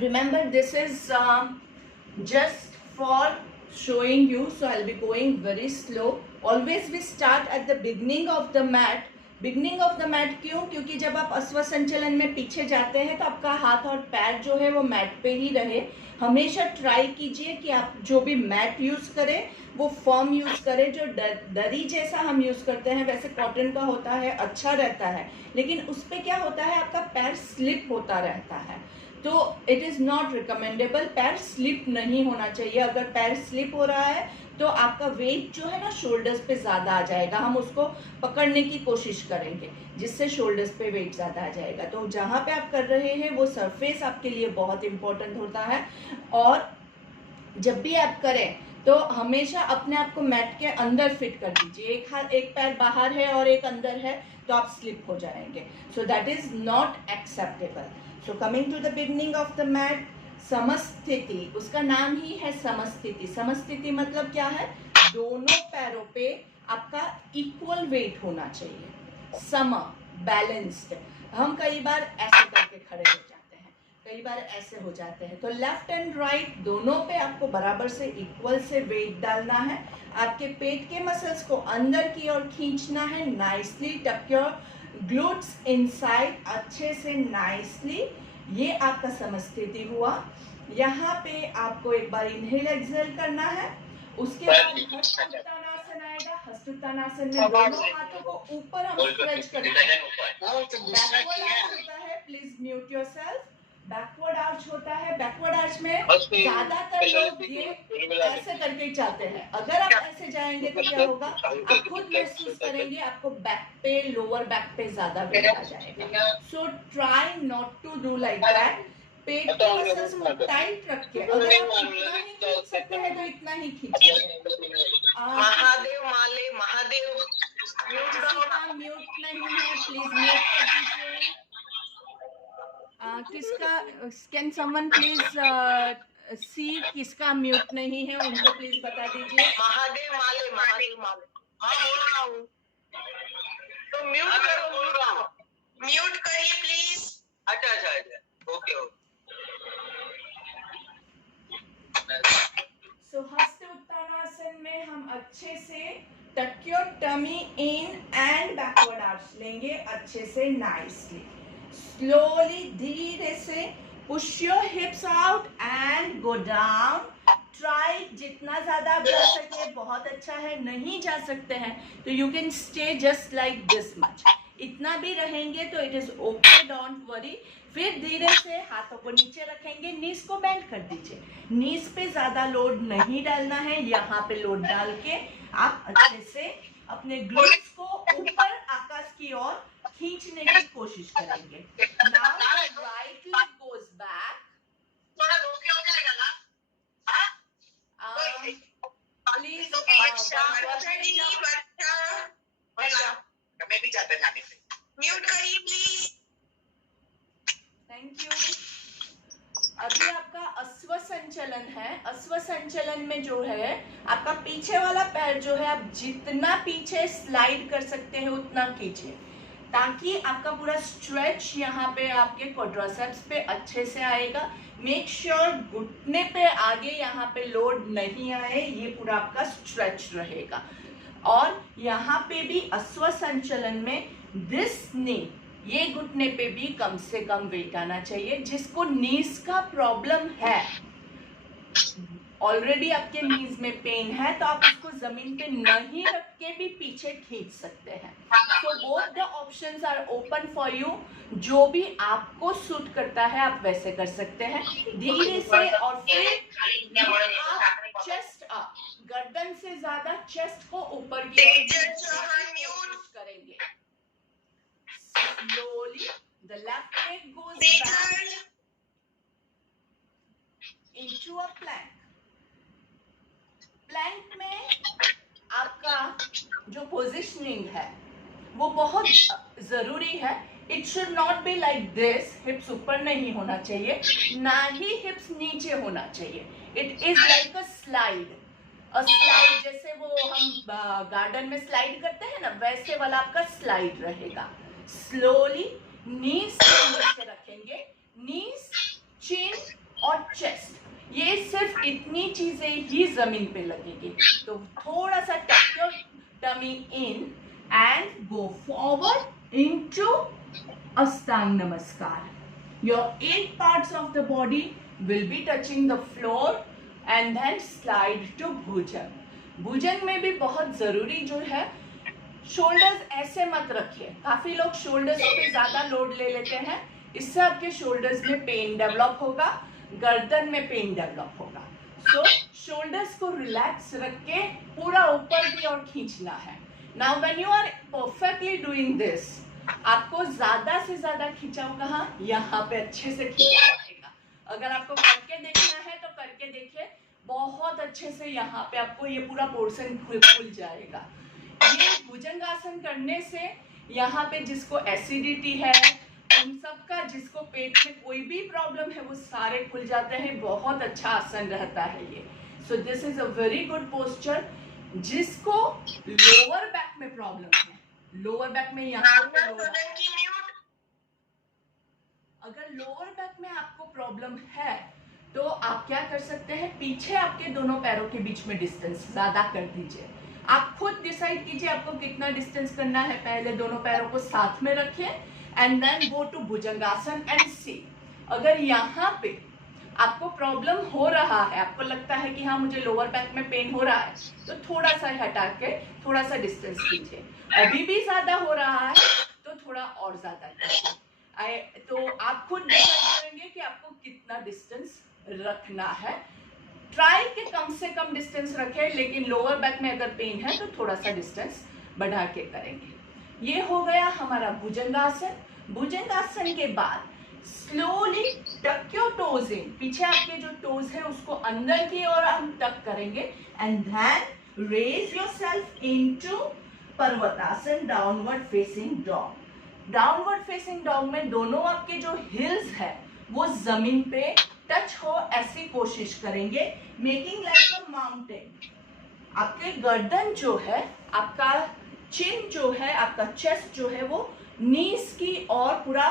Remember, this is just for showing you, so I'll be going very slow. Always we start at the beginning of the mat. Beginning of the mat क्यों? क्योंकि जब आप अश्व संचलन में पीछे जाते हैं तो आपका हाथ और पैर जो है वो मैट पे ही रहे. हमेशा ट्राई कीजिए कि आप जो भी मैट यूज करें वो फर्म यूज करें. जो दरी जैसा हम यूज करते हैं वैसे कॉटन का होता है, अच्छा रहता है, लेकिन उस पर क्या होता है, आपका पैर स्लिप होता रहता है. तो इट इज़ नॉट रिकमेंडेबल. पैर स्लिप नहीं होना चाहिए. अगर पैर स्लिप हो रहा है तो आपका वेट जो है ना शोल्डर्स पे ज़्यादा आ जाएगा. हम उसको पकड़ने की कोशिश करेंगे जिससे शोल्डर्स पे वेट ज़्यादा आ जाएगा. तो जहाँ पे आप कर रहे हैं वो सरफेस आपके लिए बहुत इम्पोर्टेंट होता है. और जब भी आप करें तो हमेशा अपने आप को मैट के अंदर फिट कर दीजिए. एक पैर बाहर है और एक अंदर है तो आप स्लिप हो जाएंगे. So that is not acceptable. So coming to the beginning of the mat, समस्थिति, उसका नाम ही है समस्थिति. समस्थिति मतलब क्या है? दोनों पैरों पे आपका इक्वल वेट होना चाहिए, सम, बैलेंस्ड. हम कई बार ऐसे करके खड़े हो जाते हैं, कई बार ऐसे हो जाते हैं. तो लेफ्ट एंड राइट दोनों पे आपको बराबर से इक्वल से वेट डालना है. आपके पेट के मसल्स को अंदर की ओर खींचना है. नाइसली टक योर ग्लूट्स इनसाइड, अच्छे से नाइसली. ये आपका समस्थिति हुआ. यहाँ पे आपको एक बार इनहेल एक्सहेल करना है. उसके बाद हस्तोत्तानासन आएगा. हस्तोत्तानासन में दोनों हाथों को ऊपर हम स्ट्रेच करते हैं. बैकवर्ड आर्च होता है, please mute yourself. Backward arch होता है. बैकवर्ड आर्च में ज्यादातर लोग ये ऐसे करके जाते हैं. अगर आप ऐसे जाएंगे तो क्या होगा, आप खुद महसूस करेंगे आपको बैक पे, लोअर बैक पे ज्यादा वेट आ जाएगा. So try not to do like that. पेट के मसल्स को टाइट रखिए. अगर आप इतना ही खींच सकते हैं तो इतना ही खींचिए. महादेव माले महादेव. म्यूट नहीं है, प्लीज म्यूट कर दीजिए. किसका, कैन समवन प्लीज सी किसका म्यूट नहीं है, उनको प्लीज बता दीजिए. महादेव माले महादेव माले. हाँ बोल रहा हूँ, तो म्यूट करो. बोल रहा हूँ, म्यूट करिए प्लीज. अच्छा अच्छा अच्छा, ओके ओके. सो हस्त उत्तानासन में हम अच्छे से tuck your tummy in and backward arch लेंगे अच्छे से नाइसली. स्लोली, धीरे से push your hips out and go down. Try जितना ज्यादा आप जा सके बहुत अच्छा है. नहीं जा सकते हैं तो you can stay just like this much. इतना भी रहेंगे तो it is okay, don't worry. फिर धीरे से हाथों को नीचे रखेंगे. नीज को बेंड कर दीजिए. नीज पे ज्यादा लोड नहीं डालना है. यहाँ पे लोड डाल के आप अच्छे से अपने ग्लूट्स को ऊपर आकाश की ओर खींचने की कोशिश करेंगे. Now right leg goes back. Please मैं भी जाता जाने से म्यूट करिए प्लीज. Thank you. अभी आपका अश्व संचलन है. अश्व संचलन में जो है आपका पीछे वाला पैर जो है आप जितना पीछे स्लाइड कर सकते हैं उतना कीजिए, ताकि आपका पूरा स्ट्रेच यहाँ पे आपके क्वाड्रिसेप्स पे अच्छे से आएगा. मेक श्योर घुटने पे आगे यहाँ पे लोड नहीं आए. ये पूरा आपका स्ट्रेच रहेगा. और यहाँ पे भी अश्व संचलन में दिस नी, ये घुटने पे भी कम से कम वेट आना चाहिए. जिसको नीज का प्रॉब्लम है, ऑलरेडी आपके नीज में पेन है, तो आप उसको जमीन पे नहीं रख के भी पीछे खींच सकते हैं. So both the options are open for you. जो भी आपको सूट करता है आप वैसे कर सकते हैं. धीरे से और फिर आप चेस्ट अप, गर्दन से ज्यादा चेस्ट को ऊपर की ओर करेंगे. Slowly, the left leg goes back into a plank. Plank में आपका जो पोजिशनिंग है वो बहुत जरूरी है. It should not be like this. Hips ऊपर नहीं होना चाहिए, ना ही हिप्स नीचे होना चाहिए. It is like a slide. Slide जैसे वो हम गार्डन में स्लाइड करते हैं ना, वैसे वाला आपका स्लाइड रहेगा. स्लोली नीज से रखेंगे. नीज, चिन और चेस्ट, ये सिर्फ इतनी चीजें ही जमीन पे लगेगी। तो थोड़ा सा tuck your tummy in and go forward into Ashtanga Namaskar. Your 8 parts of the body will be touching the floor and then slide to भुजंग। भुजंग में भी बहुत जरूरी जो है, शोल्डर्स ऐसे मत रखिए। काफी लोग शोल्डर्स पे ज्यादा लोड ले लेते हैं, इससे आपके शोल्डर्स में पेन डेवलप होगा, गर्दन में पेन डेवलप होगा। सो शोल्डर्स को रिलैक्स रख के पूरा ऊपर की ओर खींचना है। Now when you are perfectly doing this, आपको ज्यादा से ज्यादा खिंचाव कहाँ, यहाँ पे अच्छे से खिंचाव आएगा। अगर आपको करके देखना है तो करके देखिए, बहुत अच्छे से यहाँ पे आपको ये पूरा पोर्शन खुल जाएगा। ये भुजंगासन करने से यहाँ पे जिसको एसिडिटी है, उन सबका, जिसको पेट में कोई भी प्रॉब्लम है, वो सारे खुल जाते हैं। बहुत अच्छा आसन रहता है ये। सो this is a very good posture. जिसको लोअर बैक में प्रॉब्लम है, लोअर बैक में यहाँ पे अगर लोअर बैक में आपको प्रॉब्लम है तो आप क्या कर सकते हैं, पीछे आपके दोनों पैरों के बीच में डिस्टेंस ज्यादा कर दीजिए। आप खुद डिसाइड कीजिए आपको कितना डिस्टेंस करना है। पहले दोनों पैरों को साथ में रखिए and then go to bhujangasana and see. अगर यहाँ पे आपको प्रॉब्लम हो रहा है, आपको लगता है कि हाँ मुझे लोअर बैक में पेन हो रहा है, तो थोड़ा सा हटा के थोड़ा सा डिस्टेंस कीजिए। अभी भी ज्यादा हो रहा है तो थोड़ा और ज्यादा कीजिए। तो आप खुद डिसाइड करेंगे कि आपको कितना डिस्टेंस रखना है। ट्राई के कम से कम डिस्टेंस रखें, लेकिन लोअर बैक में अगर पेन है तो थोड़ा सा डिस्टेंस बढ़ा के करेंगे। ये हो गया हमारा भुजंगासन। भुजंगासन के बाद स्लोली टक योर टोज इन, पीछे आपके जो टोज है उसको अंदर की ओर हम टक करेंगे and then raise yourself into parvatasana, downward facing dog. Downward facing dog में दोनों आपके जो हिल्स है वो जमीन पे टच हो, ऐसी कोशिश करेंगे, मेकिंग लाइक अ माउंटेन। आपके गर्दन जो है, आपका चिन जो है, आपका चेस्ट जो है, वो नीज की और पूरा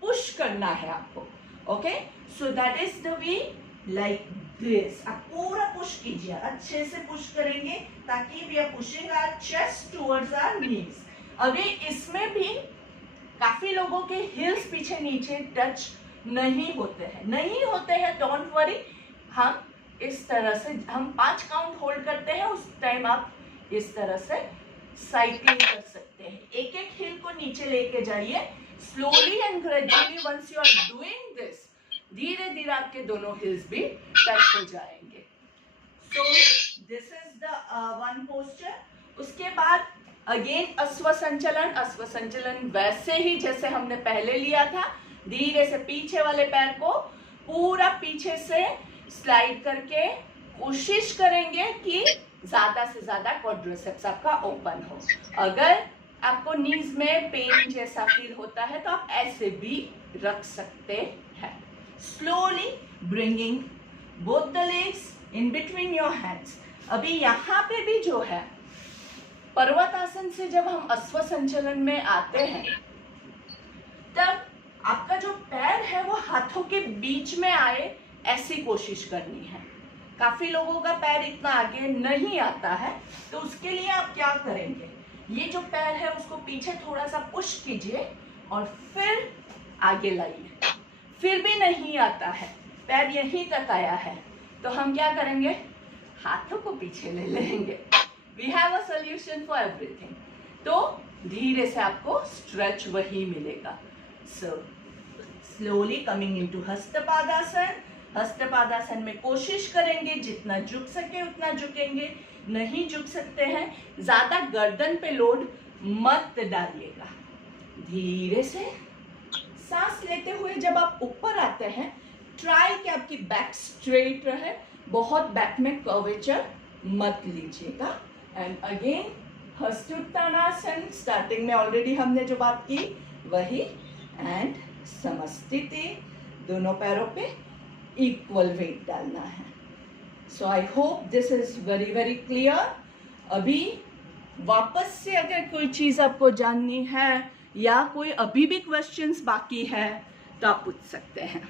पुश करना है आपको। Okay, so that is the way, like this. आप पूरा पुश कीजिए, अच्छे से पुश करेंगे ताकि we are pushing our chest towards our knees. अभी इसमें भी काफी लोगों के हिल्स पीछे नीचे टच नहीं होते हैं, डोंट वरी। हम इस तरह से, हम 5 काउंट होल्ड करते हैं, उस टाइम आप इस तरह से साइक्लिंग कर सकते हैं। एक एक हिल को नीचे लेके जाइए slowly and gradually. Once you are doing this, धीरे धीरे आपके दोनों हिल्स भी टच हो जाएंगे। So this is the one posture. उसके बाद अगेन अश्व संचलन। अश्व संचलन वैसे ही जैसे हमने पहले लिया था, धीरे से पीछे वाले पैर को पूरा पीछे से स्लाइड करके कोशिश करेंगे कि ज्यादा से ज्यादा क्वाड्रिसेप्स आपका ओपन हो। अगर आपको नीज में पेन जैसा फील होता है तो आप ऐसे भी रख सकते हैं। Slowly bringing both the legs in between your hands. अभी यहाँ पे भी जो है, पर्वतासन से जब हम अश्व संचलन में आते हैं तब आपका जो पैर है वो हाथों के बीच में आए, ऐसी कोशिश करनी है। काफी लोगों का पैर इतना आगे नहीं आता है, तो उसके लिए आप क्या करेंगे, ये जो पैर है उसको पीछे थोड़ा सा पुश कीजिए और फिर आगे लाइए। फिर भी नहीं आता है, पैर यहीं तक आया है, तो हम क्या करेंगे, हाथों को पीछे ले लेंगे। We have a solution for everything. तो धीरे से आपको स्ट्रेच वही मिलेगा। So slowly coming into Hastapadasana. Hastapadasana में कोशिश करेंगे जितना झुक सके उतना झुकेंगे, नहीं झुक सकते हैं, ज्यादा गर्दन पे लोड मत डालिएगा। धीरे से सांस लेते हुए जब आप ऊपर आते हैं, ट्राई कि आपकी बैक स्ट्रेट रहे, बहुत बैक में कर्वेचर मत लीजिएगा। एंड अगेन हस्तोत्तानासन, स्टार्टिंग में ऑलरेडी हमने जो बात की वही, एंड समस्थिति, दोनों पैरों पे इक्वल वेट डालना है। So I hope this is very very clear. अभी वापस से अगर कोई चीज आपको जाननी है या कोई अभी भी क्वेश्चंस बाकी है तो आप पूछ सकते हैं।